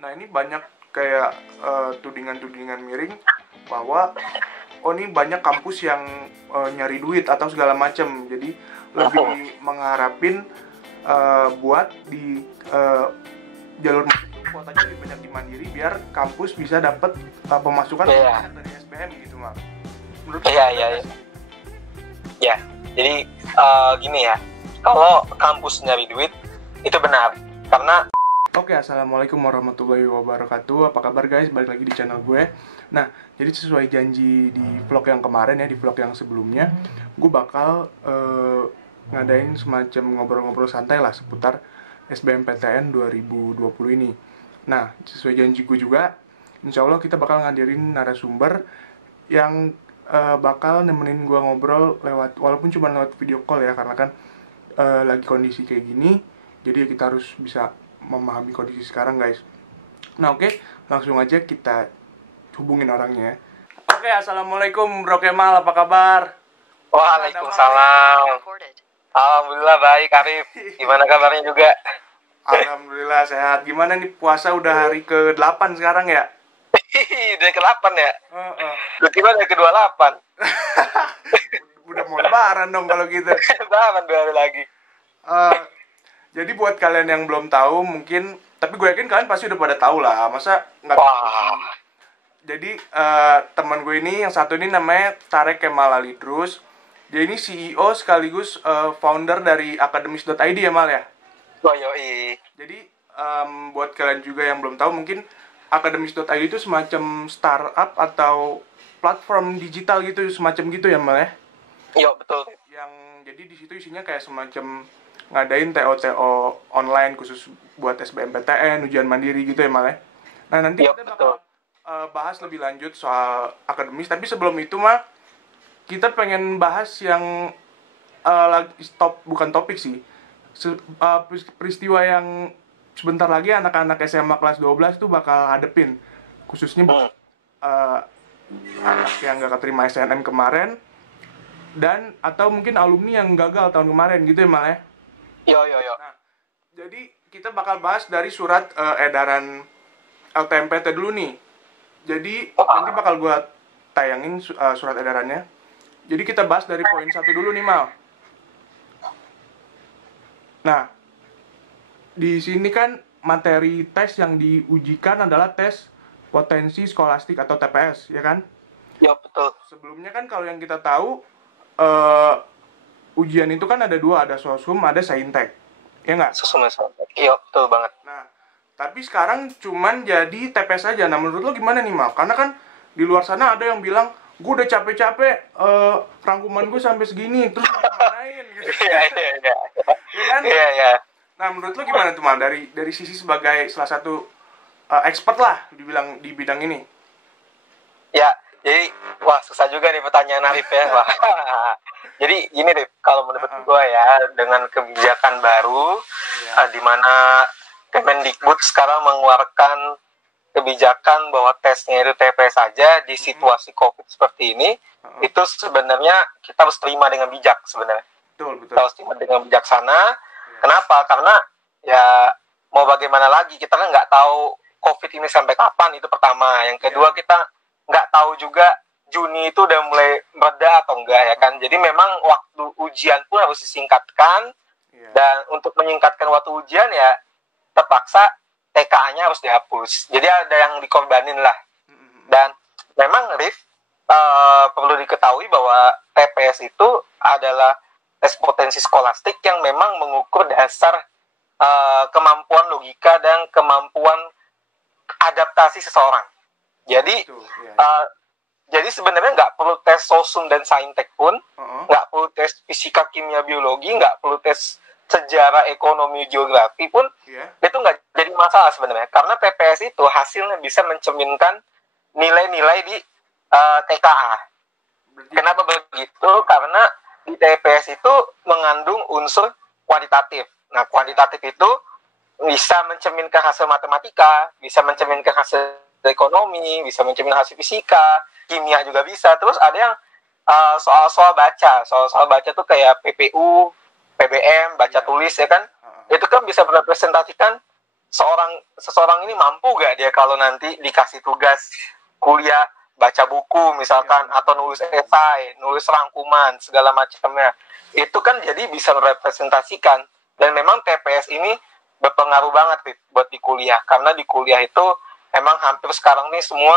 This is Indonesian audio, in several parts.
Nah ini banyak kayak tudingan-tudingan miring bahwa ini banyak kampus yang nyari duit atau segala macam. Jadi lebih mengharapin buat di jalur kuotanya lebih banyak di Mandiri biar kampus bisa dapat pemasukan banyak dari SBM gitu, Mal. Menurut Iya. Ya, jadi gini ya, kalau kampus nyari duit itu benar, karena Oke, assalamualaikum warahmatullahi wabarakatuh. Apa kabar guys? Balik lagi di channel gue. Nah, jadi sesuai janji di vlog yang kemarin ya, di vlog yang sebelumnya, gue bakal ngadain semacam ngobrol-ngobrol santai lah seputar SBMPTN 2020 ini. Nah, sesuai janji gue juga, insya Allah kita bakal ngadirin narasumber yang bakal nemenin gue ngobrol lewat, walaupun cuma lewat video call ya, karena kan lagi kondisi kayak gini, jadi kita harus bisa memahami kondisi sekarang guys. Nah oke, langsung aja kita hubungin orangnya. Oke, assalamualaikum Bro Kemal, apa kabar? Waalaikumsalam. Alhamdulillah baik, Arif. Gimana kabarnya juga? Alhamdulillah sehat. Gimana nih puasa udah hari ke-8 sekarang ya? Udah ke-8 ya? Udah gimana ke-28? Udah mau lebaran dong kalau gitu. Lebaran 2 hari lagi. Jadi buat kalian yang belum tahu mungkin, tapi gue yakin kalian pasti udah pada tahu lah, masa nggak tahu? Jadi teman gue ini yang satu ini namanya Tarek Kemal Alidrus. Dia ini CEO sekaligus founder dari akademis.id ya Mal ya? Yoi. Jadi buat kalian juga yang belum tahu mungkin akademis.id itu semacam startup atau platform digital gitu, semacam gitu ya Mal ya? Iya betul. Yang jadi di situ isinya kayak semacam ngadain TO online khusus buat SBMPTN, ujian mandiri gitu ya Mal ya. Nah nanti kita bakal bahas lebih lanjut soal akademis, tapi sebelum itu mah kita pengen bahas yang bukan topik sih, peristiwa yang sebentar lagi anak-anak SMA kelas 12 tuh bakal hadepin, khususnya anak yang gak keterima SNM kemarin dan atau mungkin alumni yang gagal tahun kemarin gitu ya Mal ya. Yo. Nah, jadi kita bakal bahas dari surat edaran LTMPT dulu nih. Jadi nanti bakal gue tayangin surat edarannya. Jadi kita bahas dari poin 1 dulu nih Mal. Nah, di sini kan materi tes yang diujikan adalah tes potensi skolastik atau TPS, ya kan? Ya betul. Sebelumnya kan kalau yang kita tahu ujian itu kan ada dua, ada sosum, ada saintek, ya nggak? Sosum. Iya betul banget. Nah, tapi sekarang cuman jadi TPS aja. Nah, menurut lo gimana nih Mal? Karena kan di luar sana ada yang bilang, gue udah capek-capek rangkuman gue sampai segini, terus gimanain gitu. Iya. Ya kan? Iya. Nah, menurut lo gimana tuh Mal? Dari sisi sebagai salah satu expert lah dibilang di bidang ini. Ya, jadi wah susah juga nih pertanyaan Arif ya. Wah. Jadi gini Rif, kalau menurut gue ya, dengan kebijakan baru di mana Kemendikbud sekarang mengeluarkan kebijakan bahwa tesnya itu TPS saja di situasi COVID seperti ini, itu sebenarnya kita harus terima dengan bijak sebenarnya. Betul. Kita harus terima dengan bijaksana. Kenapa? Karena ya mau bagaimana lagi, kita kan nggak tahu COVID ini sampai kapan, itu pertama. Yang kedua, kita nggak tahu juga Juni itu udah mulai mereda atau enggak ya kan. Jadi memang waktu ujian pun harus disingkatkan. Dan untuk menyingkatkan waktu ujian ya terpaksa TKA-nya harus dihapus. Jadi ada yang dikorbanin lah. Dan memang Rif, perlu diketahui bahwa TPS itu adalah tes potensi skolastik yang memang mengukur dasar kemampuan logika dan kemampuan adaptasi seseorang. Jadi jadi sebenarnya nggak perlu tes sosum dan saintek pun, nggak perlu tes fisika, kimia, biologi, nggak perlu tes sejarah, ekonomi, geografi pun, itu nggak jadi masalah sebenarnya. Karena TPS itu hasilnya bisa mencerminkan nilai-nilai di TKA. Kenapa begitu? Karena di TPS itu mengandung unsur kuantitatif. Nah, kuantitatif itu bisa mencerminkan hasil matematika, bisa mencerminkan hasil ekonomi, bisa mencerminkan hasil fisika, kimia juga bisa. Terus ada yang soal-soal baca. Soal-soal baca tuh kayak PPU, PBM, baca tulis ya kan. Itu kan bisa merepresentasikan seseorang ini mampu gak dia kalau nanti dikasih tugas kuliah baca buku misalkan, atau nulis esai, nulis rangkuman segala macamnya, itu kan jadi bisa merepresentasikan. Dan memang TPS ini berpengaruh banget Fit, buat di kuliah, karena di kuliah itu emang hampir sekarang nih semua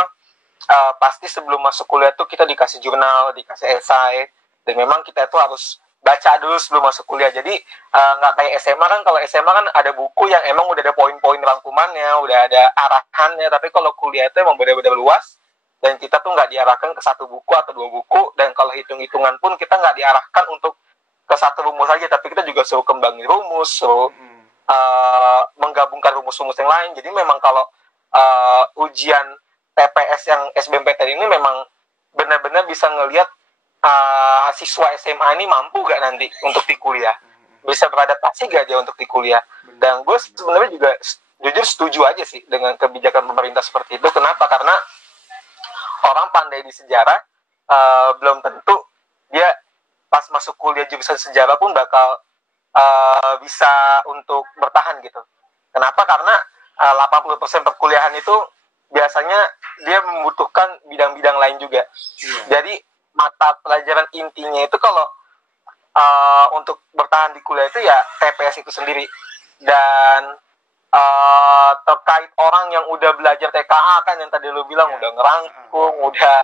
pasti sebelum masuk kuliah tuh kita dikasih jurnal, dikasih esai, dan memang kita itu harus baca dulu sebelum masuk kuliah. Jadi nggak kayak SMA kan, kalau SMA kan ada buku yang emang udah ada poin-poin rangkumannya, udah ada arahannya, tapi kalau kuliah itu emang benar-benar luas, dan kita tuh nggak diarahkan ke satu buku atau dua buku, dan kalau hitung-hitungan pun kita nggak diarahkan untuk ke satu rumus aja, tapi kita juga suruh kembangin rumus, suruh menggabungkan rumus-rumus yang lain. Jadi memang kalau ujian TPS yang SBMPTN ini memang benar-benar bisa ngelihat siswa SMA ini mampu gak nanti untuk di kuliah, bisa beradaptasi gak dia untuk di kuliah. Dan gue sebenarnya juga jujur setuju aja sih dengan kebijakan pemerintah seperti itu. Kenapa? Karena orang pandai di sejarah belum tentu dia pas masuk kuliah jurusan sejarah pun bakal bisa untuk bertahan gitu. Kenapa? Karena 80% perkuliahan itu biasanya dia membutuhkan bidang-bidang lain juga. Jadi mata pelajaran intinya itu kalau untuk bertahan di kuliah itu ya TPS itu sendiri. Dan terkait orang yang udah belajar TKA kan, yang tadi lu bilang udah ngerangkum, udah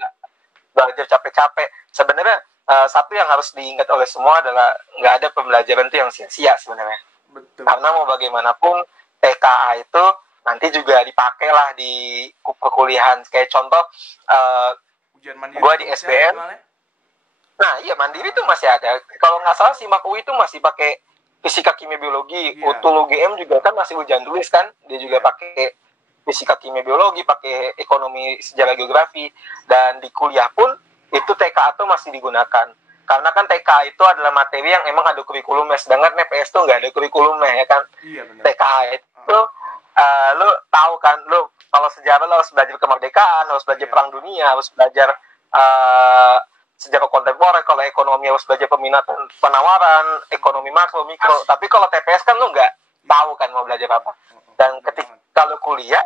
belajar capek-capek, sebenarnya satu yang harus diingat oleh semua adalah nggak ada pembelajaran itu yang sia-sia sebenarnya. Betul. Karena mau bagaimanapun TKA itu nanti juga dipakai lah di perkuliahan. Kayak contoh ujian mandiri gue di SBM. Nah iya, mandiri tuh masih ada. Kalau nggak salah SIMAK UI itu masih pakai fisika kimia biologi. Utul UGM juga kan masih ujian tulis kan, dia juga pakai fisika kimia biologi, pakai ekonomi sejarah geografi. Dan di kuliah pun itu TKA tuh masih digunakan. Karena kan TKA itu adalah materi yang emang ada kurikulumnya, sedangkan TPS tuh nggak ada kurikulumnya ya kan. Iya, benar. TKA itu lu tahu kan, lu kalau sejarah lu harus belajar kemerdekaan, harus belajar perang dunia, harus belajar sejarah kontemporer. Kalau ekonomi harus belajar peminatan penawaran, ekonomi makro, mikro. Tapi kalau TPS kan lu nggak tahu kan mau belajar apa. Dan ketika kalau kuliah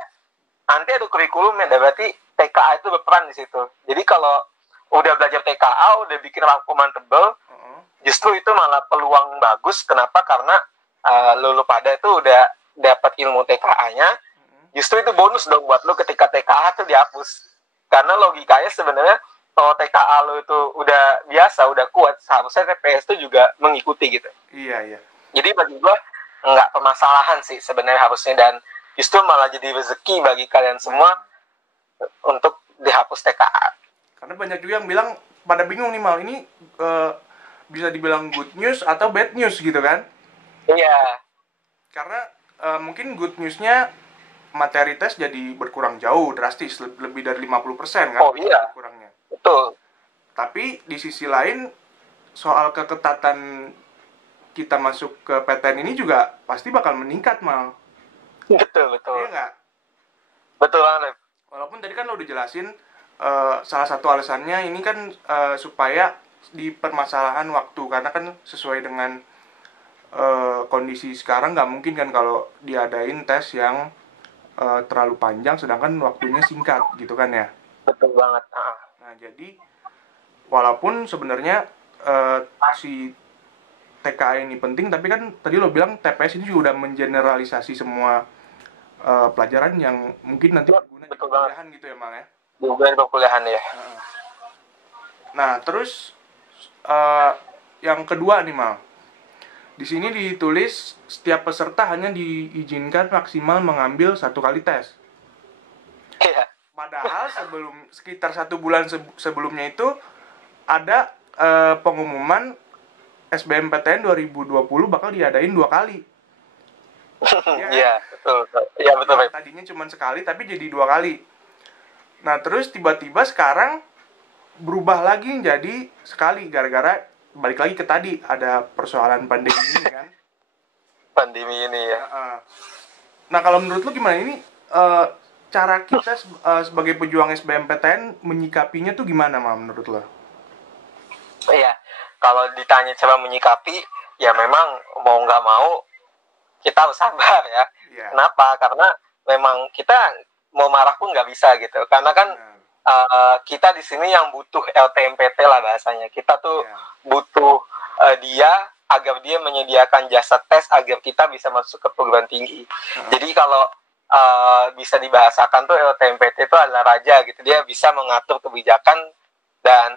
nanti ada kurikulumnya, berarti TKA itu berperan di situ. Jadi kalau udah belajar TKA, udah bikin rangkuman tebel, justru itu malah peluang bagus. Kenapa? Karena lu pada itu udah dapat ilmu TKA-nya, justru itu bonus dong buat lu ketika TKA tuh dihapus. Karena logikanya sebenarnya kalau TKA lu itu udah biasa, udah kuat, seharusnya TPS itu juga mengikuti gitu. Iya. Jadi bagi gua nggak permasalahan sih sebenarnya harusnya, dan justru malah jadi rezeki bagi kalian semua untuk dihapus TKA. Karena banyak juga yang bilang pada bingung nih, Mal, ini bisa dibilang good news atau bad news gitu kan? Iya. Karena mungkin good newsnya materi tes jadi berkurang jauh, drastis, lebih dari 50% kan? Oh iya, berkurangnya. betul. Tapi di sisi lain, soal keketatan kita masuk ke PTN ini juga pasti bakal meningkat, Mal. Betul. Iya nggak? Betul banget. Walaupun tadi kan lo udah jelasin, salah satu alasannya ini kan supaya di permasalahan waktu, karena kan sesuai dengan kondisi sekarang nggak mungkin kan kalau diadain tes yang terlalu panjang sedangkan waktunya singkat gitu kan ya. Betul banget. Nah jadi walaupun sebenarnya si TKA ini penting, tapi kan tadi lo bilang TPS ini juga udah mengeneralisasi semua pelajaran yang mungkin nanti berguna di perkuliahan gitu ya, Mal ya. Berguna di perkuliahan ya. Nah terus yang kedua nih, Mal, di sini ditulis setiap peserta hanya diizinkan maksimal mengambil 1 kali tes. Iya. Padahal sekitar 1 bulan sebelumnya itu ada pengumuman SBMPTN 2020 bakal diadain 2 kali. Iya, betul. Iya, betul. Tadinya cuma sekali tapi jadi 2 kali. Nah, terus tiba-tiba sekarang berubah lagi jadi sekali gara-gara balik lagi ke tadi ada persoalan pandemi ini kan. Pandemi ini ya. Nah, kalau menurut lu gimana ini cara kita sebagai pejuang SBMPTN menyikapinya tuh gimana, Mal, menurut lo? Iya, kalau ditanya cara menyikapi, ya memang mau nggak mau kita harus sabar ya. Iya. Kenapa? Karena memang kita mau marah pun nggak bisa gitu. Karena kan kita di sini yang butuh LTMPT lah bahasanya. Kita tuh butuh dia agar dia menyediakan jasa tes agar kita bisa masuk ke perguruan tinggi. Jadi kalau bisa dibahasakan tuh LTMPT itu adalah raja gitu. Dia bisa mengatur kebijakan dan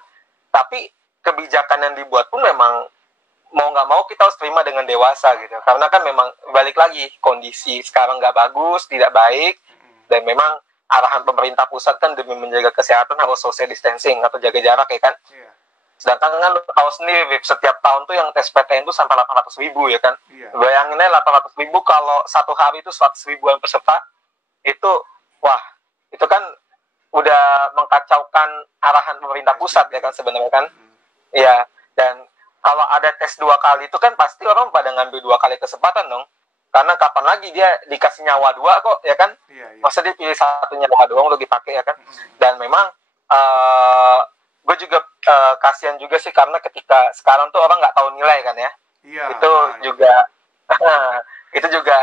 tapi kebijakan yang dibuat pun memang mau nggak mau kita harus terima dengan dewasa gitu. Karena kan memang balik lagi kondisi sekarang nggak bagus, tidak baik dan memang arahan pemerintah pusat kan demi menjaga kesehatan harus social distancing atau jaga jarak ya kan. Sedangkan kan lu tahu sendiri setiap tahun tuh yang tes PTN tuh sampai 800.000 ya kan. Bayangin aja 800.000 kalau satu hari itu 100.000-an peserta itu wah itu kan udah mengkacaukan arahan pemerintah pusat ya kan sebenarnya kan. Iya dan kalau ada tes 2 kali itu kan pasti orang pada ngambil 2 kali kesempatan dong. Karena kapan lagi dia dikasih nyawa 2 kok, ya kan? Masa dia pilih satu nyawa doang untuk dipakai, ya kan? Dan memang, gue juga kasihan juga sih, karena ketika sekarang tuh orang nggak tahu nilai, kan ya? Itu juga, itu juga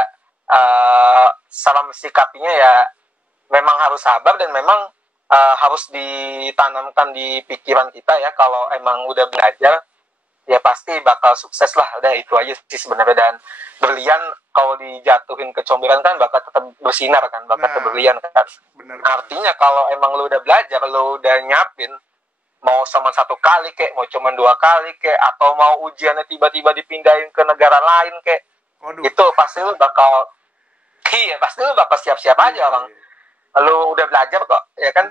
salah sikapinya ya, memang harus sabar dan memang harus ditanamkan di pikiran kita ya, kalau emang udah belajar, ya pasti bakal sukses lah. Udah itu aja sih sebenarnya. Dan berlian kalau dijatuhin ke comberan kan bakal tetap bersinar kan, bakal tetap berlian kan. Artinya kalau emang lu udah belajar, lu udah nyiapin mau sama 1 kali kek, mau cuma 2 kali kek, atau mau ujiannya tiba-tiba dipindahin ke negara lain kek, itu pasti lu bakal pasti lu bakal siap-siap aja orang. Lu udah belajar kok, ya kan?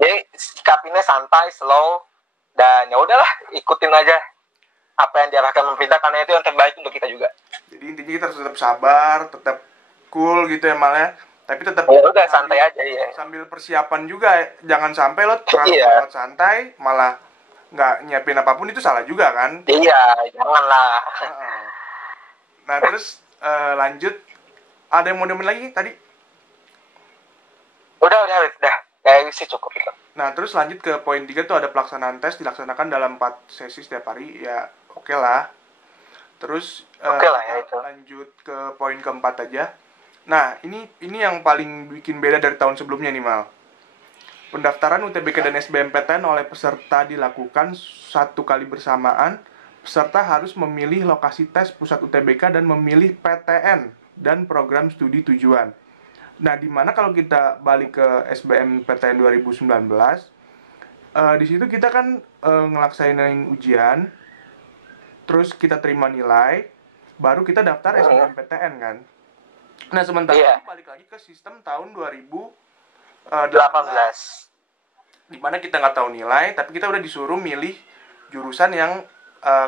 Jadi sikapinnya santai, slow, dan ya udahlah ikutin aja apa yang diarahkan pemerintah karena itu yang terbaik untuk kita juga. Jadi intinya kita harus tetap sabar, tetap cool gitu ya Mal ya. Tapi tetap ya udah santai aja ya. Sambil persiapan juga, jangan sampai lo terlalu santai malah nggak nyiapin apapun, itu salah juga kan? Iya, janganlah. Nah terus lanjut, ada yang mau demen lagi tadi? Udah, kayak sih cukup itu. Nah terus lanjut ke poin 3 tuh, ada pelaksanaan tes dilaksanakan dalam 4 sesi setiap hari, ya oke lah. Terus ya, itu. Lanjut ke poin keempat aja. Nah ini yang paling bikin beda dari tahun sebelumnya nih Mal. Pendaftaran UTBK dan SBMPTN oleh peserta dilakukan 1 kali bersamaan. Peserta harus memilih lokasi tes pusat UTBK dan memilih PTN dan program studi tujuan. Nah, dimana kalau kita balik ke SBMPTN 2019, di situ kita kan ngelaksainin ujian, terus kita terima nilai, baru kita daftar SBMPTN kan. Nah, sementara balik lagi ke sistem tahun 2018, dimana kita nggak tahu nilai, tapi kita udah disuruh milih jurusan yang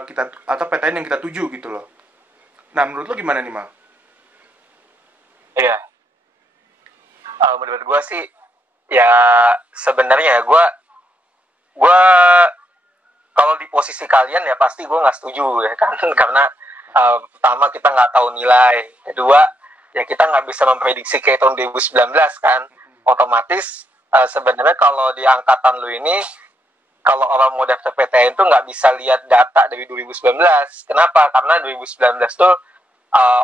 kita atau PTN yang kita tuju gitu loh. Nah, menurut lo gimana nih Mal? Iya. Menurut gue sih ya sebenarnya gue kalau di posisi kalian ya pasti gue nggak setuju ya kan. Karena pertama kita nggak tahu nilai, kedua ya kita nggak bisa memprediksi kayak tahun 2019 kan. Otomatis sebenarnya kalau di angkatan lu ini, kalau orang mau daftar PTN tuh nggak bisa lihat data dari 2019. Kenapa? Karena 2019 tuh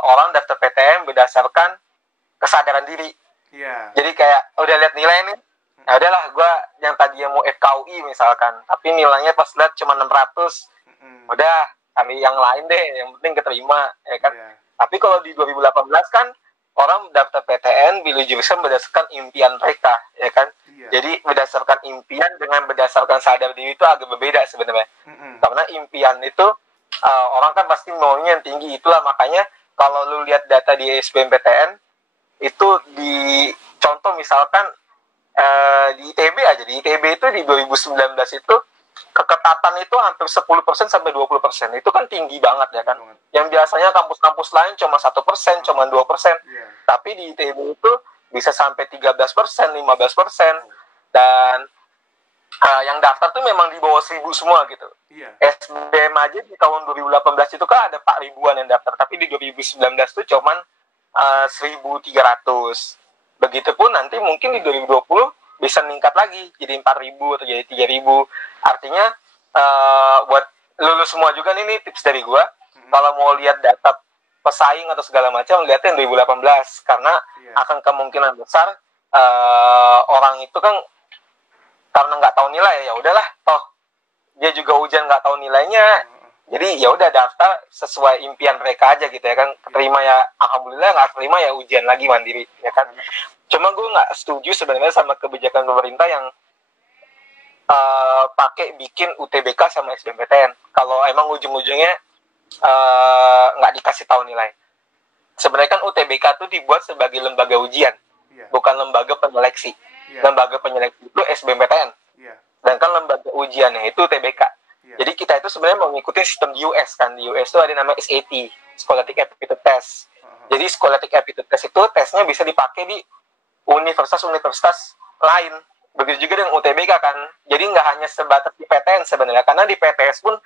orang daftar PTN berdasarkan kesadaran diri. Jadi kayak udah lihat nilai nih, ya udahlah gue yang tadinya mau FKUI misalkan, tapi nilainya pas lihat cuma 600, udah cari yang lain deh, yang penting keterima, ya kan? Tapi kalau di 2018 kan orang daftar PTN pilih jurusan berdasarkan impian mereka, ya kan? Jadi berdasarkan impian dengan berdasarkan sadar diri itu agak berbeda sebenarnya. Karena impian itu orang kan pasti maunya yang tinggi, itulah makanya kalau lu lihat data di SBMPTN itu di contoh misalkan di ITB aja, di ITB itu di 2019 itu keketatan itu hampir 10% sampai 20%, itu kan tinggi banget ya kan. Yang biasanya kampus-kampus lain cuma 1%, cuma 2%, tapi di ITB itu bisa sampai 13%, 15%, dan yang daftar tuh memang di bawah 1.000 semua gitu. SBM aja di tahun 2018 itu kan ada 4.000-an yang daftar, tapi di 2019 tuh cuman 1.300. Begitupun nanti mungkin di 2020 bisa meningkat lagi jadi 4.000 atau jadi 3.000. Artinya buat lulus semua juga nih tips dari gua, kalau mau lihat data pesaing atau segala macam lihatnya 2018 karena akan kemungkinan besar orang itu kan karena nggak tahu nilai, ya udahlah, toh dia juga ujian nggak tahu nilainya, jadi ya udah daftar sesuai impian mereka aja gitu ya kan. Terima ya alhamdulillah, nggak terima ya ujian lagi mandiri ya kan. Cuma gue nggak setuju sebenarnya sama kebijakan pemerintah yang pakai bikin UTBK sama SBMPTN kalau emang ujung-ujungnya nggak dikasih tahu nilai. Sebenarnya kan UTBK tuh dibuat sebagai lembaga ujian, bukan lembaga penyeleksi. Lembaga penyeleksi itu SBMPTN, sedangkan lembaga ujiannya itu UTBK. Jadi kita itu sebenarnya mengikuti sistem di US kan. Di US itu ada namanya SAT, Scholastic Aptitude Test. Jadi Scholastic Aptitude Test itu tesnya bisa dipakai di universitas-universitas lain. Begitu juga dengan UTBK kan. Jadi nggak hanya sebatas di PTN sebenarnya, karena di PTS pun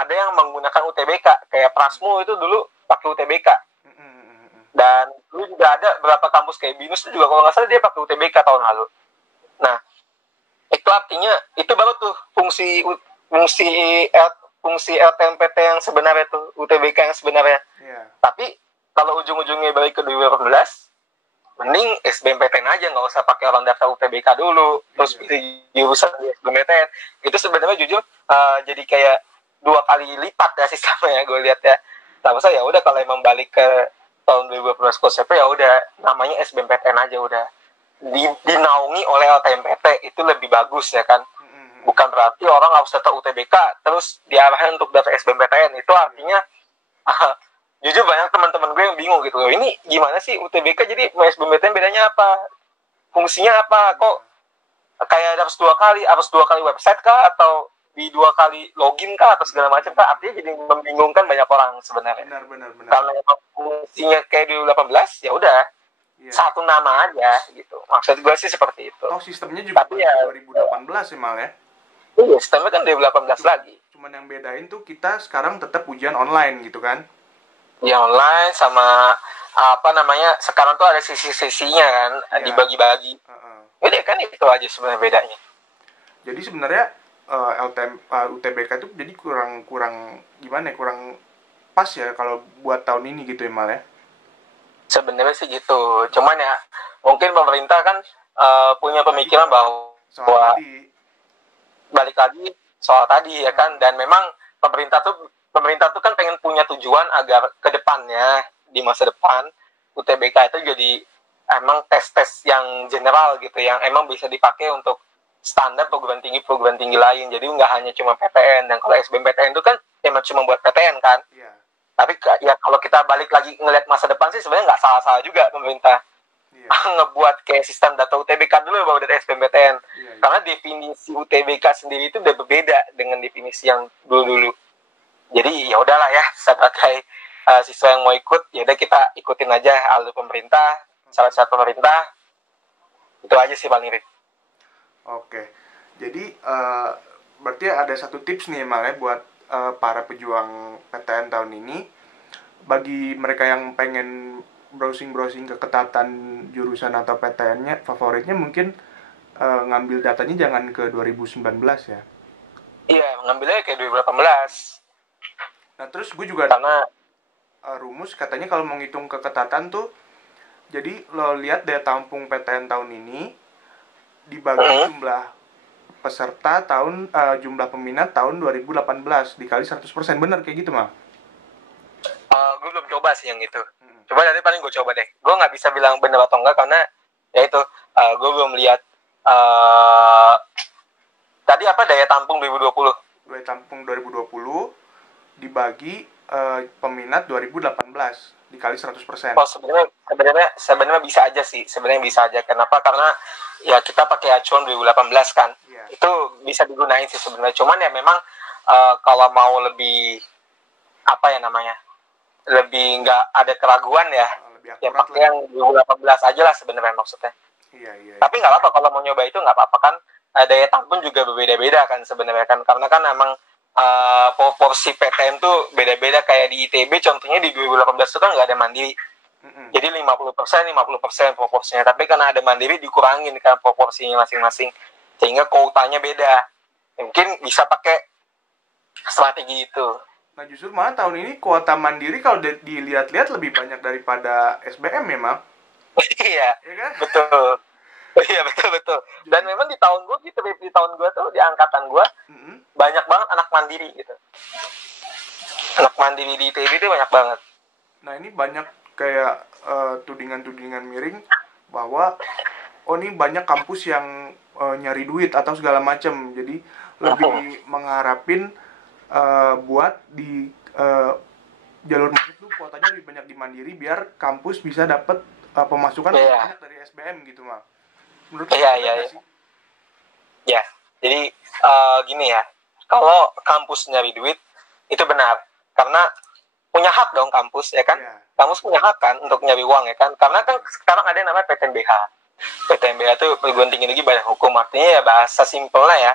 ada yang menggunakan UTBK. Kayak Prasmu itu dulu pakai UTBK. Dan dulu juga ada beberapa kampus kayak BINUS itu juga kalau nggak salah dia pakai UTBK tahun lalu. Nah, itu artinya itu baru tuh fungsi LTMPT yang sebenarnya tuh, UTBK yang sebenarnya. Tapi kalau ujung-ujungnya balik ke 2018, mending SBMPTN aja, nggak usah pakai orang daftar UTBK dulu, terus pilih jurusan di SBMPTN. Itu sebenarnya jujur jadi kayak 2 kali lipat ya sistemnya, gue lihat ya. Nah, masa ya udah kalau emang balik ke tahun 2018 konsepnya ya udah namanya SBMPTN aja, udah dinaungi oleh LTMPT, itu lebih bagus ya kan. Bukan berarti orang harus daftar UTBK terus diarahin untuk daftar SBMPTN. Itu artinya jujur banyak teman-teman gue yang bingung gitu loh, ini gimana sih UTBK jadi SBMPTN bedanya apa, fungsinya apa, kok kayak harus 2 kali website kah, atau di 2 kali login kah, atau segala macam kah. Artinya jadi membingungkan banyak orang sebenarnya. Benar. Karena fungsinya kayak 2018 ya udah satu nama aja gitu. Maksud gue sih seperti itu. Sistemnya juga ya 2018 sih Mal ya. Iya, sistemnya kan 2018 lagi. Cuman yang bedain tuh kita sekarang tetap ujian online gitu kan. Ya online sama sekarang tuh ada sisi-sisinya kan, dibagi-bagi. Udah kan itu aja sebenarnya bedanya. Jadi sebenarnya UTBK itu jadi kurang gimana ya, kurang pas ya kalau buat tahun ini gitu ya Mal ya. Sebenarnya sih gitu, cuman ya mungkin pemerintah kan punya pemikiran bahwa balik lagi soal tadi ya kan, dan memang pemerintah tuh kan pengen punya tujuan agar ke depannya di masa depan UTBK itu jadi emang tes yang general gitu, yang emang bisa dipakai untuk standar perguruan tinggi lain. Jadi nggak hanya cuma PTN, dan kalau SBMPTN itu kan emang cuma buat PTN kan. Tapi ya kalau kita balik lagi ngelihat masa depan sih sebenarnya nggak salah-salah juga pemerintah ngebuat kayak sistem data UTBK dulu baru data SBMPTN. Karena definisi UTBK sendiri itu udah berbeda dengan definisi yang dulu. Jadi ya udahlah ya, sebagai siswa yang mau ikut, ya udah kita ikutin aja alur pemerintah, syarat-syarat pemerintah. Itu aja sih paling Rit. Oke. Jadi berarti ada satu tips nih Mal ya buat para pejuang PTN tahun ini, bagi mereka yang pengen browsing keketatan jurusan atau PTN-nya favoritnya, mungkin ngambil datanya jangan ke 2019 ya. Iya, ngambilnya kayak 2018. Nah terus gue juga karena rumus katanya kalau mau ngitung keketatan tuh, jadi lo lihat daya tampung PTN tahun ini dibagi jumlah peserta jumlah peminat tahun 2018 dikali 100%, bener kayak gitu Mal? Gue belum coba sih yang itu. Coba nanti paling gue coba deh. Gue nggak bisa bilang bener atau enggak karena ya itu gue belum lihat tadi apa daya tampung 2020. Daya tampung 2020 dibagi peminat 2018 dikali 100%. Oh sebenarnya bisa aja sih. Sebenarnya bisa aja. Kenapa? Karena ya kita pakai acuan 2018 kan. Itu bisa digunain sih sebenarnya. Cuman ya memang kalau mau lebih lebih nggak ada keraguan ya pakai yang 2018 aja lah sebenarnya maksudnya. Tapi nggak apa-apa kalau mau nyoba itu, nggak apa-apa kan. Daya tampung juga berbeda-beda kan sebenarnya kan, karena kan emang proporsi PTN tuh beda-beda. Kayak di ITB contohnya di 2018 itu kan nggak ada mandiri. Jadi 50% proporsinya, tapi karena ada mandiri dikurangin kan proporsinya masing-masing, sehingga kuotanya beda. Mungkin bisa pakai strategi itu. Nah justru malah tahun ini kuota mandiri kalau dilihat-lihat lebih banyak daripada SBM memang, Iya, ya kan? betul. Iya, betul betul. Dan Jadi, memang di tahun gue gitu, di tahun gue tuh, di angkatan gue mm-mm. banyak banget anak mandiri gitu. Anak mandiri di ITB itu banyak banget. Nah ini banyak kayak tudingan-tudingan miring bahwa oh ini banyak kampus yang nyari duit atau segala macam, jadi lebih mengharapin buat di jalur masuk tuh kuotanya lebih banyak di mandiri biar kampus bisa dapat pemasukan lebih Iya, banyak dari SBM gitu mah. Menurut lu iya, benar iya, nggak iya. sih? Ya, jadi gini ya, kalau kampus nyari duit itu benar, karena punya hak dong kampus ya kan. Iya, Kampus punya hak kan untuk nyari uang ya kan, karena kan betul. sekarang ada yang namanya PTNBH. PTNBH itu perguruan tinggi negeri badan hukum, artinya ya bahasa simpelnya ya,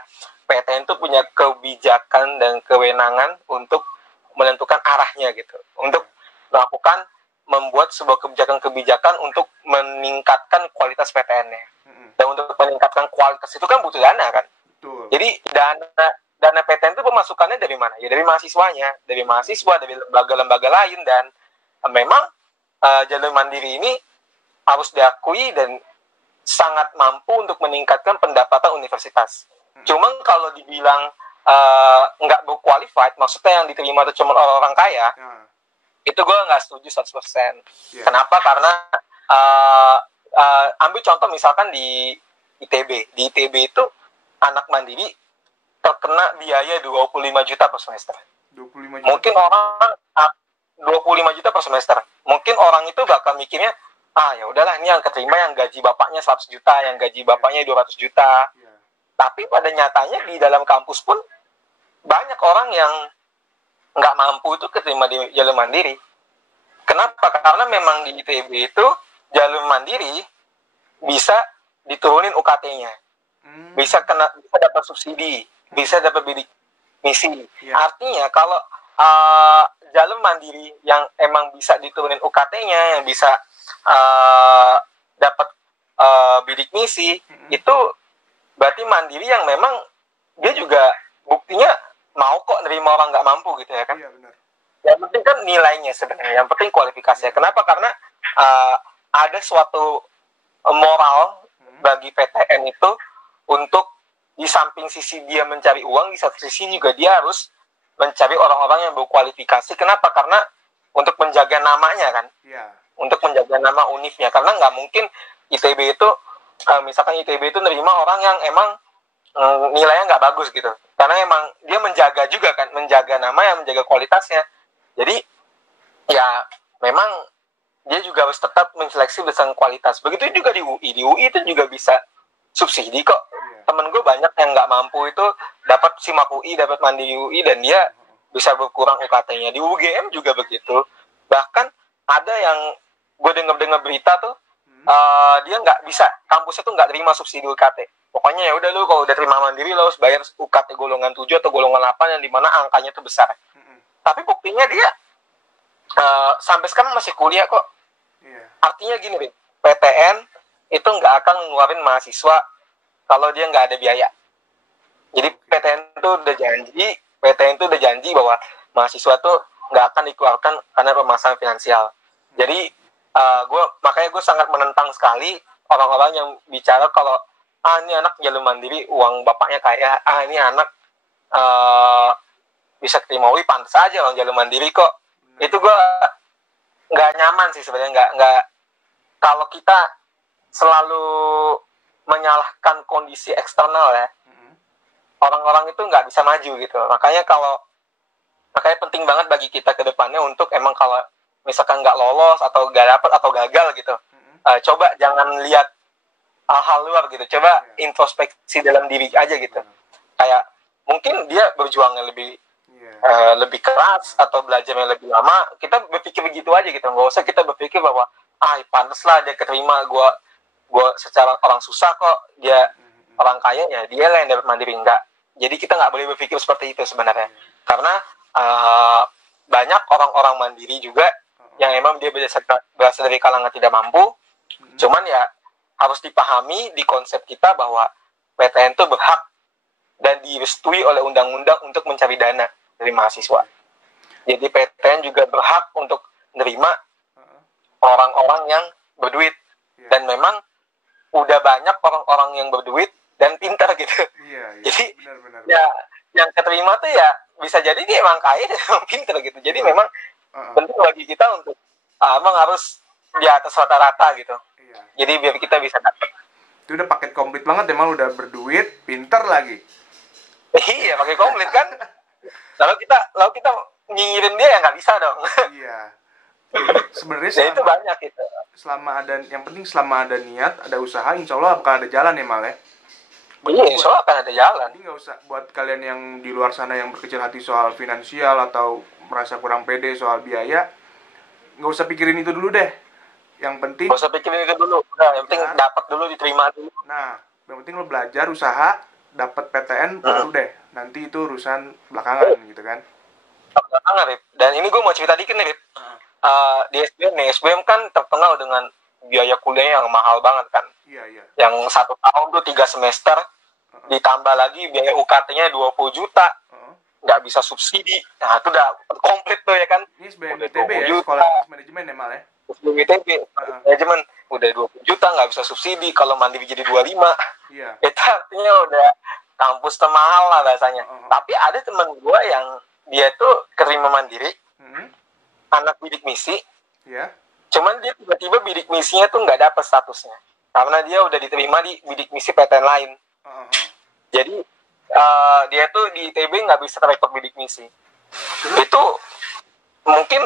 PTN itu punya kebijakan dan kewenangan untuk menentukan arahnya gitu, untuk Iya. melakukan membuat sebuah kebijakan-kebijakan untuk meningkatkan kualitas PTN-nya. Mm-mm. Dan untuk meningkatkan kualitas itu kan butuh dana kan. Betul. Jadi dana PTN itu pemasukannya dari mana? Ya dari mahasiswanya, dari Iya. mahasiswa, dari lembaga-lembaga lain. Dan memang jalur mandiri ini harus diakui dan sangat mampu untuk meningkatkan pendapatan universitas. Mm-mm. Cuma kalau dibilang nggak qualified, maksudnya yang diterima itu cuma orang-orang kaya, Nah, itu gue nggak setuju 100%. iya. Kenapa? Karena ambil contoh misalkan di ITB. Di ITB itu anak mandiri terkena biaya 25 juta per semester. 25 juta Mungkin per semester. orang 25 juta per semester. Mungkin orang itu bakal mikirnya, ya udahlah, ini yang keterima yang gaji bapaknya 100 juta, yang gaji bapaknya 200 juta. Iya. Tapi pada nyatanya di dalam kampus pun banyak orang yang nggak mampu itu keterima di jalur mandiri. Kenapa? Karena memang di ITB itu jalur mandiri bisa diturunin UKT-nya, Hmm, bisa dapat subsidi, bisa dapat bidik misi. iya. Artinya kalau jalur mandiri yang emang bisa diturunin UKT-nya, yang bisa dapat bidik misi, Mm-mm. itu berarti mandiri yang memang dia juga buktinya mau kok nerima orang nggak mampu gitu ya kan. Iya benar. Yang penting kan nilainya sebenarnya, yang penting kualifikasinya. Kenapa? Karena ada suatu moral bagi PTN itu untuk di samping sisi dia mencari uang, di satu sisi juga dia harus mencari orang-orang yang berkualifikasi. Kenapa? Karena untuk menjaga namanya kan, Iya. untuk menjaga nama univnya. Karena nggak mungkin ITB itu, misalkan ITB itu nerima orang yang emang nilainya nggak bagus gitu. Karena emang dia menjaga juga kan, menjaga nama yang menjaga kualitasnya. Jadi ya memang dia juga harus tetap menseleksi berdasarkan kualitas. Begitu juga di UI. Di UI itu juga bisa subsidi kok. Iya. Temen gue banyak yang nggak mampu itu dapat SIMAK UI, dapat Mandiri UI, dan dia bisa berkurang UKT-nya. Di UGM juga begitu. Bahkan ada yang gue dengar berita tuh, dia nggak bisa, kampusnya tuh nggak terima subsidi UKT. Pokoknya ya udah lu kalau udah terima mandiri lo harus bayar UKT golongan 7 atau golongan 8 yang dimana angkanya tuh besar. Mm-mm. Tapi buktinya dia sampai sekarang masih kuliah kok. Iya. Artinya gini, Rin, PTN itu nggak akan ngeluarin mahasiswa kalau dia nggak ada biaya. Jadi PTN tuh udah janji bahwa mahasiswa tuh nggak akan dikeluarkan karena permasalahan finansial. Jadi makanya gue sangat menentang sekali orang-orang yang bicara kalau ini anak jalur mandiri, uang bapaknya kaya, ini anak bisa keterima UI, pantas aja orang jalur mandiri kok. Itu gue nggak nyaman sih sebenarnya, nggak kalau kita selalu menyalahkan kondisi eksternal ya, orang-orang itu nggak bisa maju gitu. Makanya penting banget bagi kita ke depannya untuk emang kalau misalkan nggak lolos atau nggak dapet atau gagal gitu, coba jangan lihat hal luar gitu, coba introspeksi dalam diri aja gitu. Kayak mungkin dia berjuangnya lebih keras atau belajarnya lebih lama, kita berpikir begitu aja gitu. Nggak usah kita berpikir bahwa pantas lah dia keterima, gue secara orang susah kok, dia orang kaya ya dia lah yang dapat mandiri. Enggak. Jadi kita nggak boleh berpikir seperti itu sebenarnya, karena banyak orang-orang mandiri juga yang emang dia berasal dari kalangan tidak mampu. Cuman ya harus dipahami di konsep kita bahwa PTN itu berhak dan direstui oleh undang-undang untuk mencari dana dari mahasiswa. Jadi PTN juga berhak untuk menerima Heeh. orang-orang yang berduit. Iya. Dan memang udah banyak orang-orang yang berduit dan pintar gitu. Iya, iya. Jadi Benar-benar. ya yang keterima tuh ya bisa jadi dia emang kaya dan emang pintar gitu. Jadi Iya. memang Heeh. penting bagi kita untuk emang harus di atas rata-rata gitu. Iya. Jadi biar kita bisa dapat. Itu udah paket komplit banget emang, udah berduit, pinter lagi. Iya, pakai komplit kan. Lalu kita nyinyirin dia ya nggak bisa dong. Iya. Jadi sebenarnya Ya itu banyak gitu. yang penting selama ada niat, ada usaha, insya Allah bakal ada jalan ya Mal ya. Iya, soalnya akan ada jalan. Jadi nggak usah, buat kalian yang di luar sana yang berkecil hati soal finansial atau merasa kurang pede soal biaya, nggak usah pikirin itu dulu deh. Yang penting, Gak usah pikirin itu dulu. Nah, yang penting dapat dulu, diterima dulu. nah, yang penting lo belajar, usaha, dapat PTN, baru deh. Nanti itu urusan belakangan gitu kan. Belakangan, Rip. Dan ini gue mau cerita dikit nih, Rip. Di SBM nih, SBM kan terkenal dengan biaya kuliah yang mahal banget kan. Iya, iya. Yang 1 tahun tuh 3 semester, ditambah lagi biaya UKT-nya 20 juta. Nggak bisa subsidi. Nah, itu udah komplit tuh ya kan. Ini SBM Udah ITB 20 ya, juta. sekolah manajemen ya Mal ya. SBM ITB, manajemen udah 20 juta nggak bisa subsidi, kalau mandiri jadi 25. Iya. Itu artinya udah kampus termahal lah rasanya. Tapi ada teman gue yang dia tuh keterima mandiri, anak bidik misi, Iya. cuman dia tiba-tiba bidik misinya tuh nggak dapet statusnya karena dia udah diterima di bidik misi PTN lain. Jadi dia tuh di ITB nggak bisa terekod bidik misi. Itu mungkin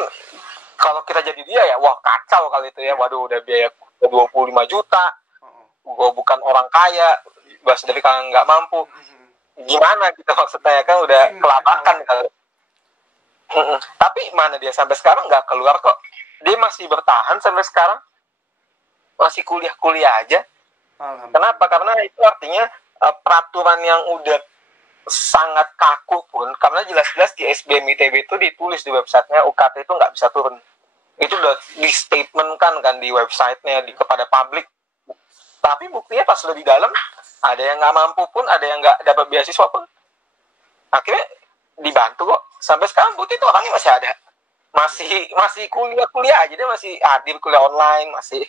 kalau kita jadi dia ya, wah kacau kali itu ya. Waduh, udah biaya 25 juta. Gue bukan orang kaya, bahas dari kalian nggak mampu. Gimana gitu maksudnya kan, udah kelabakan kali. Tapi mana dia sampai sekarang nggak keluar kok. Dia masih bertahan sampai sekarang. Masih kuliah-kuliah aja. Kenapa? Karena itu artinya peraturan yang udah sangat kaku pun, karena jelas-jelas di SBM ITB itu ditulis di websitenya UKT itu nggak bisa turun. Itu udah di statement kan di websitenya kepada publik. Tapi buktinya pas udah di dalam, ada yang nggak mampu pun, ada yang nggak dapat beasiswa pun, akhirnya dibantu kok. Sampai sekarang bukti itu orangnya masih ada, masih kuliah aja, dia masih hadir kuliah online, masih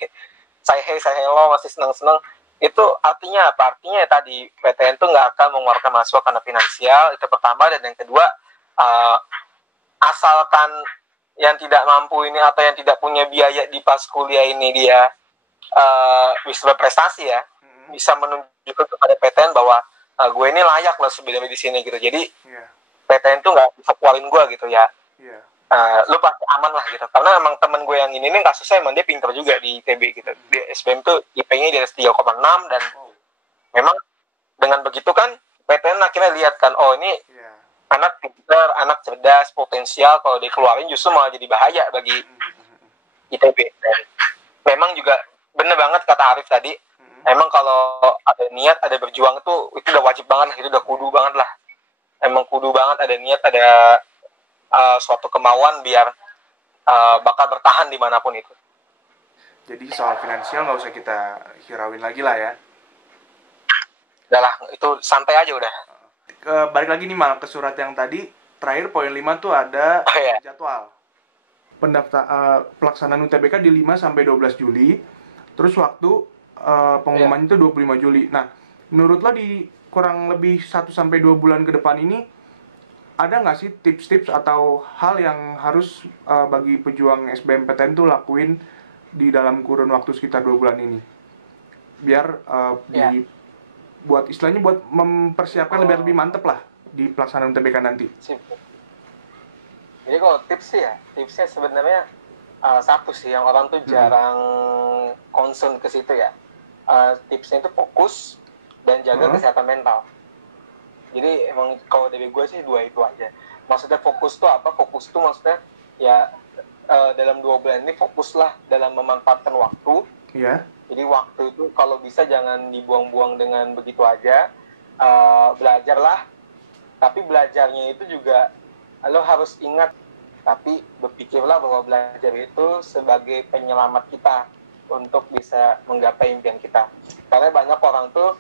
say hello, masih seneng. Itu artinya apa? Artinya ya tadi, PTN itu nggak akan mengeluarkan mahasiswa karena finansial, itu pertama. Dan yang kedua, asalkan yang tidak mampu ini atau yang tidak punya biaya di pas kuliah ini dia bisa berprestasi ya, bisa menunjukkan kepada PTN bahwa gue ini layak loh sebenarnya di sini gitu. Jadi PTN tuh nggak bisa keluarin gue gitu ya. Lu pasti aman lah gitu, karena emang temen gue yang ini kasusnya emang dia pinter juga di ITB gitu. Di SBM tuh IP-nya di atas 3,6, dan memang dengan begitu kan PTN akhirnya lihat kan, oh ini anak pinter, anak cerdas, potensial, kalau dikeluarin justru malah jadi bahaya bagi ITB. Dan memang juga bener banget kata Arif tadi, emang kalau ada niat, ada berjuang itu udah wajib banget lah, itu udah kudu banget lah. Emang kudu banget ada niat, ada suatu kemauan biar bakal bertahan dimanapun itu. Jadi soal finansial nggak usah kita hirauin lagi lah ya. Udah lah, itu santai aja udah. Balik lagi nih Mal, ke surat yang tadi, terakhir poin 5 tuh ada jadwal pelaksanaan UTBK di 5 sampai 12 Juli. Terus waktu pengumuman itu 25 Juli. Nah, menurut lo di kurang lebih 1 sampai 2 bulan ke depan ini, ada nggak sih tips-tips atau hal yang harus bagi pejuang SBMPTN tuh lakuin di dalam kurun waktu sekitar 2 bulan ini? Biar buat istilahnya buat mempersiapkan lebih mantep lah di pelaksanaan UTBK nanti. Jadi kalau tips sih ya, tipsnya sebenarnya satu sih yang orang tuh jarang concern ke situ ya. Tipsnya itu fokus dan jaga kesehatan mental. Jadi emang kalau dari gue sih 2 itu aja. Maksudnya fokus tuh apa? Fokus tuh maksudnya ya dalam 2 bulan ini fokuslah dalam memanfaatkan waktu. Iya. Jadi waktu itu kalau bisa jangan dibuang-buang dengan begitu aja. Belajarlah. Tapi belajarnya itu juga lo harus ingat. Tapi berpikirlah bahwa belajar itu sebagai penyelamat kita untuk bisa menggapai impian kita. Karena banyak orang tuh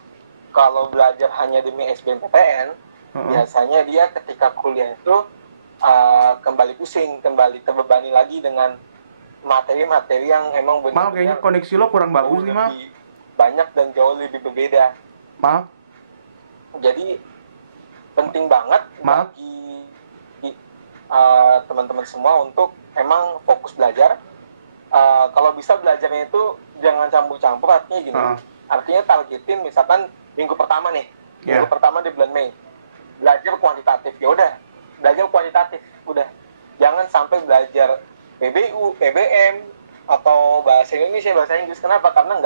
kalau belajar hanya demi SBMPTN, biasanya dia ketika kuliah itu kembali pusing, kembali terbebani lagi dengan materi-materi yang emang Mal, kayaknya koneksi lo kurang bagus nih, Mal. lebih banyak dan jauh lebih berbeda. Mal, Jadi penting banget Mal. bagi teman-teman semua untuk emang fokus belajar. Kalau bisa belajarnya itu jangan campur-campur, artinya gini. Artinya targetin misalkan minggu pertama nih, minggu pertama di bulan Mei, belajar kuantitatif, ya udah belajar kuantitatif, udah. Jangan sampai belajar PBU, PBM atau bahasa Indonesia, bahasa Inggris. Kenapa? Karena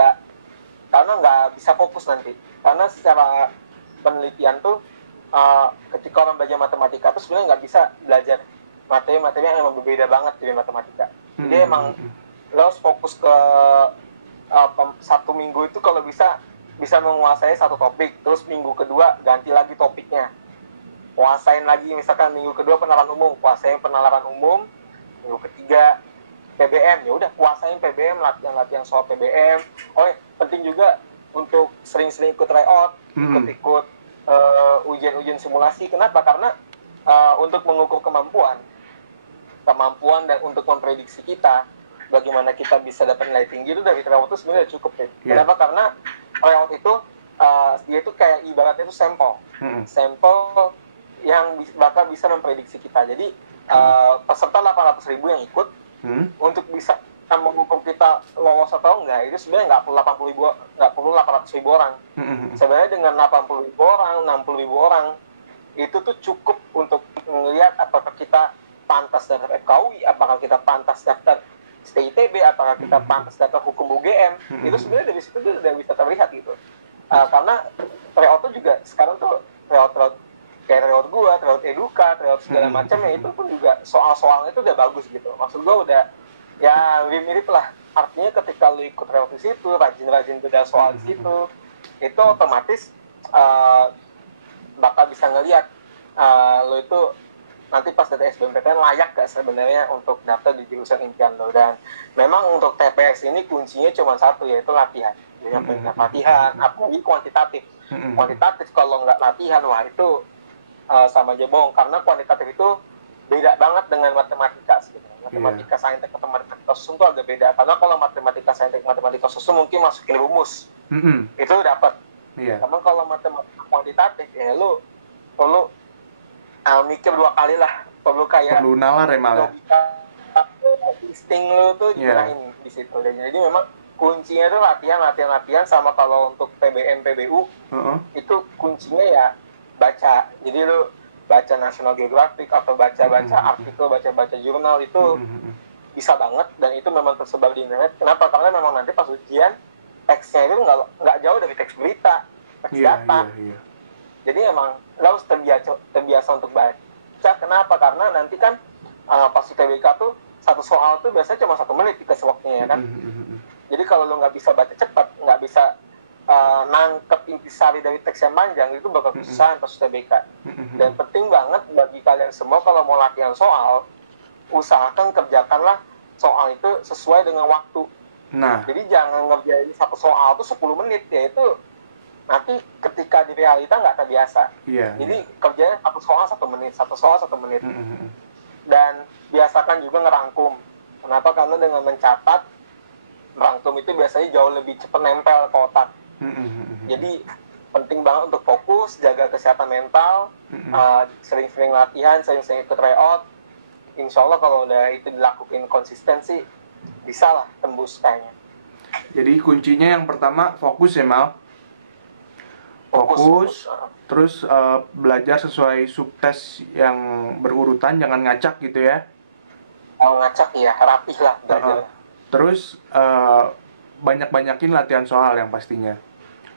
nggak bisa fokus nanti. Karena secara penelitian tuh ketika orang belajar matematika tuh sebenarnya nggak bisa belajar materi-materi yang emang berbeda banget dari matematika. Jadi emang lo harus fokus ke satu minggu itu kalau bisa menguasai satu topik, terus minggu kedua ganti lagi topiknya, kuasain lagi. Misalkan minggu kedua penalaran umum, kuasain penalaran umum. Minggu ketiga PBM, ya udah kuasain PBM, latihan soal PBM. Penting juga untuk sering-sering ikut tryout, ikut ujian-ujian simulasi. Kenapa? Karena untuk mengukur kemampuan dan untuk memprediksi kita bagaimana kita bisa dapat nilai tinggi itu dari tryout itu sebenarnya cukup ya. Kenapa? Karena tryout itu dia itu kayak ibaratnya itu sampel yang bakal bisa memprediksi kita. Jadi peserta 800.000 yang ikut untuk bisa mengukur kita lolos atau enggak itu sebenarnya nggak perlu 800.000 orang. Sebenarnya dengan 80.000 orang, 60.000 orang itu tuh cukup untuk melihat apakah kita pantas daftar FKUI, apakah kita pantas daftar STITB, apakah kita pantas daftar hukum UGM. Itu sebenarnya dari situ udah bisa terlihat gitu. Karena tryout itu juga sekarang tuh tryout kayak tryout gua, tryout eduka, tryout segala macamnya itu pun juga soal-soalnya itu udah bagus gitu. Maksud gua udah ya mirip lah. Artinya ketika lu ikut tryout di situ, rajin-rajin beda soal di situ, itu otomatis bakal bisa ngelihat lo itu nanti pas dari SBMPTN layak gak sebenarnya untuk daftar di jurusan impian lo. Dan memang untuk TPS ini kuncinya cuma satu, yaitu latihan. Jadi latihan, apalagi kuantitatif. Kuantitatif kalau nggak latihan, wah itu sama aja bohong. Karena kuantitatif itu beda banget dengan matematika sebenarnya. Matematika saintek atau matematika sosum itu agak beda. Karena kalau matematika saintek, matematika sosum mungkin masukin rumus, itu dapat. Karena kalau matematika kuantitatif ya lu perlu mikir 2 kali lah, perlu nalar ya malah. Insting lu tuh digunain di situ. Dan jadi memang kuncinya tuh latihan sama kalau untuk PBM, PBU itu kuncinya ya baca. Jadi lu baca National Geographic atau baca artikel, baca jurnal itu bisa banget, dan itu memang tersebar di internet. Kenapa? Karena memang nanti pas ujian teksnya itu nggak jauh dari teks berita, teks data. Jadi emang lo harus terbiasa untuk baca. Kenapa? Karena nanti kan pas UTBK tuh satu soal tuh biasanya cuma 1 menit dikasih waktunya ya kan. Jadi kalau lo nggak bisa baca cepat, nggak bisa nangkep intisari dari teks yang panjang, itu bakal kesusahan pas UTBK. Dan penting banget bagi kalian semua kalau mau latihan soal, usahakan kerjakanlah soal itu sesuai dengan waktu. Jadi jangan ngerjain satu soal tuh 10 menit, ya itu nanti ketika di realita nggak terbiasa. Jadi kerjanya satu soal 1 menit. Dan biasakan juga ngerangkum. Kenapa? Karena dengan mencatat, merangkum itu biasanya jauh lebih cepat nempel ke otak. Jadi penting banget untuk fokus, jaga kesehatan mental, sering-sering latihan, sering-sering ikut tryout. Insya Allah kalau udah itu dilakukan konsisten sih, bisa lah tembus kayaknya. Jadi kuncinya yang pertama fokus ya Mal. Fokus. Terus belajar sesuai subtes yang berurutan, jangan ngacak gitu ya. Kalau ngacak ya rapih lah belajar. Terus banyak-banyakin latihan soal yang pastinya,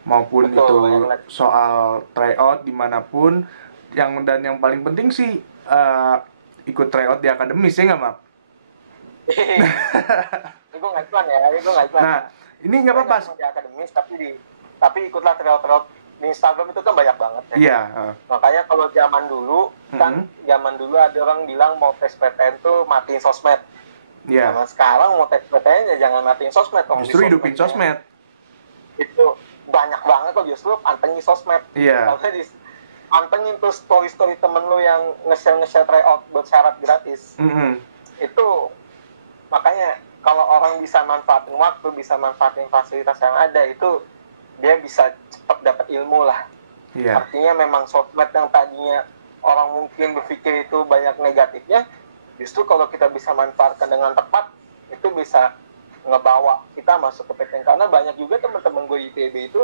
maupun itu soal tryout dimanapun. Dan yang paling penting sih ikut tryout di akademis ya nggak Mal? Gue nggak iklan ya, Nah ini nggak apa-apa. Di akademis tapi ikutlah tryout di Instagram itu kan banyak banget ya. Makanya kalau zaman dulu ada orang bilang mau tes PTN tuh matiin sosmed. Nah, sekarang mau tes PTN ya jangan matiin sosmed. Justru hidupin sosmed. Itu banyak banget kok, justru pantengin sosmed. pantengin tuh story temen lu yang nge-share tryout buat syarat gratis. Itu makanya kalau orang bisa manfaatin waktu, bisa manfaatin fasilitas yang ada, itu dia bisa cepat dapat ilmu lah. Artinya memang sosmed yang tadinya orang mungkin berpikir itu banyak negatifnya, justru kalau kita bisa manfaatkan dengan tepat, itu bisa ngebawa kita masuk ke PTN. Karena banyak juga teman-teman gue ITB itu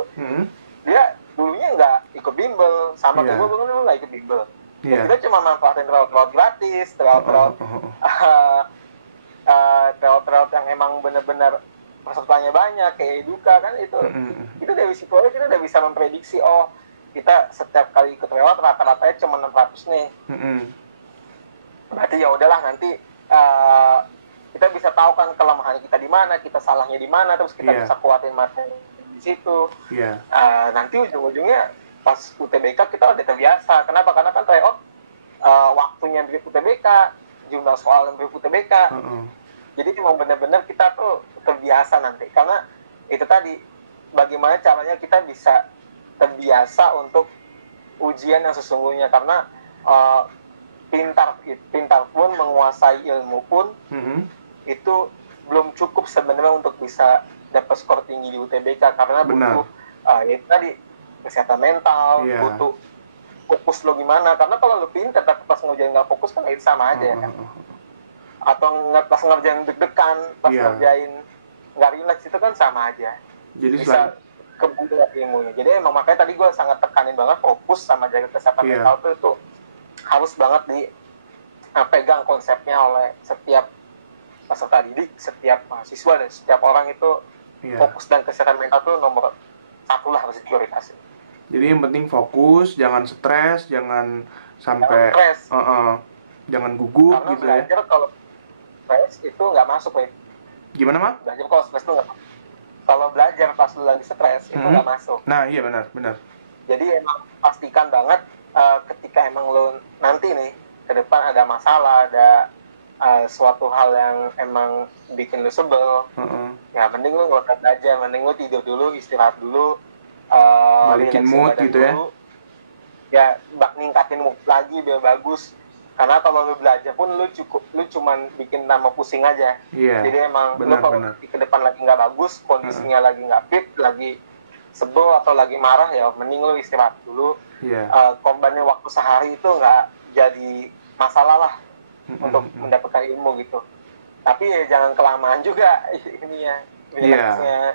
dia dulunya nggak ikut bimbel, sama kayak gue dulu nggak ikut bimbel. Kita cuma manfaatin tryout gratis, tryout yang emang benar-benar pesertanya banyak, kayak Eduka kan itu. Itu dari situ aja kita udah bisa memprediksi, oh kita setiap kali ikut tryout rata-ratanya cuma 600 nih. Berarti ya udahlah, nanti kita bisa tahu kan kelemahan kita di mana, kita salahnya di mana, terus kita bisa kuatin materi di situ. Nanti ujung-ujungnya pas UTBK kita udah terbiasa. Kenapa? Karena kan tryout waktunya mirip UTBK, jumlah soal yang mirip UTBK. Jadi memang benar-benar kita tuh terbiasa nanti. Karena itu tadi, bagaimana caranya kita bisa terbiasa untuk ujian yang sesungguhnya. Karena pintar pun, menguasai ilmu pun, itu belum cukup sebenarnya untuk bisa dapat skor tinggi di UTBK, karena butuh ya itu tadi kesehatan mental, butuh fokus lo gimana. Karena kalau lo pintar tapi pas ngerjain nggak fokus kan itu sama aja kan. Atau pas ngerjain deg-degan, pas ngerjain nggak relax, itu kan sama aja. Jadi bisa kebutuhan ilmunya. Jadi emang makanya tadi gue sangat tekanin banget fokus sama jaga kesehatan mental itu harus banget dipegang konsepnya oleh setiap peserta didik, setiap mahasiswa, dan setiap orang itu fokus dan kesehatan mental itu nomor 1 lah, harus prioritas. Jadi yang penting fokus, jangan stres, jangan sampai jangan gugup. Karena gitu belajar kalau stres itu nggak masuk ya. Gimana, Mak? Belajar kalau stres itu nggak masuk. Kalau belajar pas lu lagi stres itu nggak masuk. Nah iya benar. Jadi emang pastikan banget ketika emang lu nanti nih ke depan ada masalah, ada suatu hal yang emang bikin lu sebel, ya mending lu nggak usah belajar, mending lu tidur dulu, istirahat dulu, balikin mood gitu dulu, ya ningkatin mood lagi biar bagus. Karena kalau lu belajar pun lu cuman bikin nama pusing aja. Jadi emang lu kalau ke depan lagi nggak bagus, kondisinya lagi nggak fit, lagi sebel atau lagi marah, ya mending lu istirahat dulu. Korbannya waktu sehari itu nggak jadi masalah lah untuk mendapatkan ilmu gitu. Tapi ya jangan kelamaan juga ininya,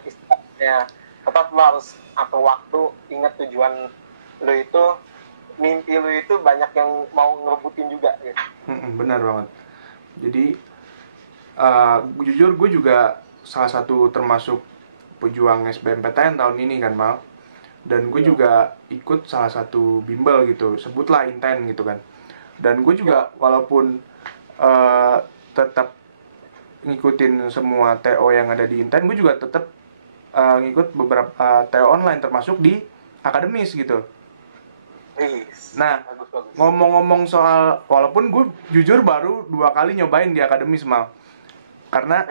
istirahatnya. Tetap lo harus atur waktu, ingat tujuan lo itu, mimpi lo itu banyak yang mau ngerebutin juga gitu. Benar banget. Jadi jujur gue juga salah satu termasuk pejuang SBMPTN tahun ini kan, Mal. Dan gue juga ikut salah satu bimbel gitu, sebutlah Inten gitu kan. Dan gue juga walaupun tetap ngikutin semua TO yang ada di Inten, gue juga tetap ngikut beberapa TO online termasuk di akademis gitu. Nah, ngomong-ngomong soal, walaupun gue jujur baru 2 kali nyobain di akademis, Mal. Karena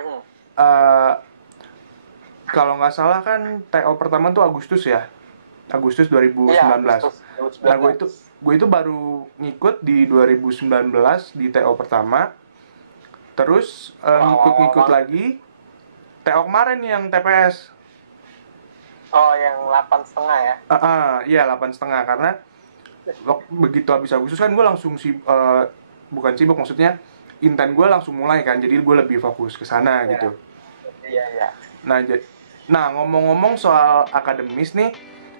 kalau nggak salah kan TO pertama tuh Agustus 2019. Nah, gue itu baru ngikut di 2019 di TO pertama. Terus ngikut lagi TO kemarin yang TPS. Oh, yang 8,5 ya? Iya, 8,5. Karena begitu habis Agustus kan gue langsung bukan sibuk, maksudnya Inten gue langsung mulai kan. Jadi gue lebih fokus ke sana gitu. Iya. Nah, ngomong-ngomong soal akademis nih,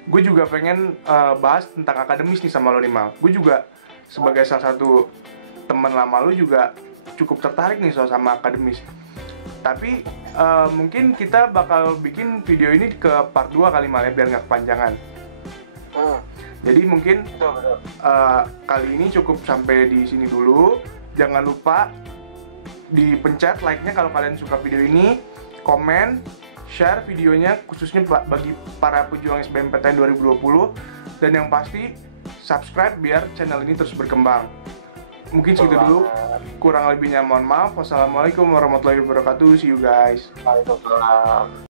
gue juga pengen bahas tentang akademis nih sama lo nih, Mal. Gue juga sebagai salah satu teman lama lo juga cukup tertarik nih soal sama akademis. Tapi mungkin kita bakal bikin video ini ke part 2 kali, Mal, biar nggak kepanjangan. Jadi mungkin kali ini cukup sampai di sini dulu. Jangan lupa dipencet like-nya kalau kalian suka video ini, komen, share videonya khususnya bagi para pejuang SBMPTN 2020, dan yang pasti subscribe biar channel ini terus berkembang. Mungkin segitu dulu, kurang lebihnya mohon maaf. Wassalamualaikum warahmatullahi wabarakatuh. See you guys. Waalaikumsalam.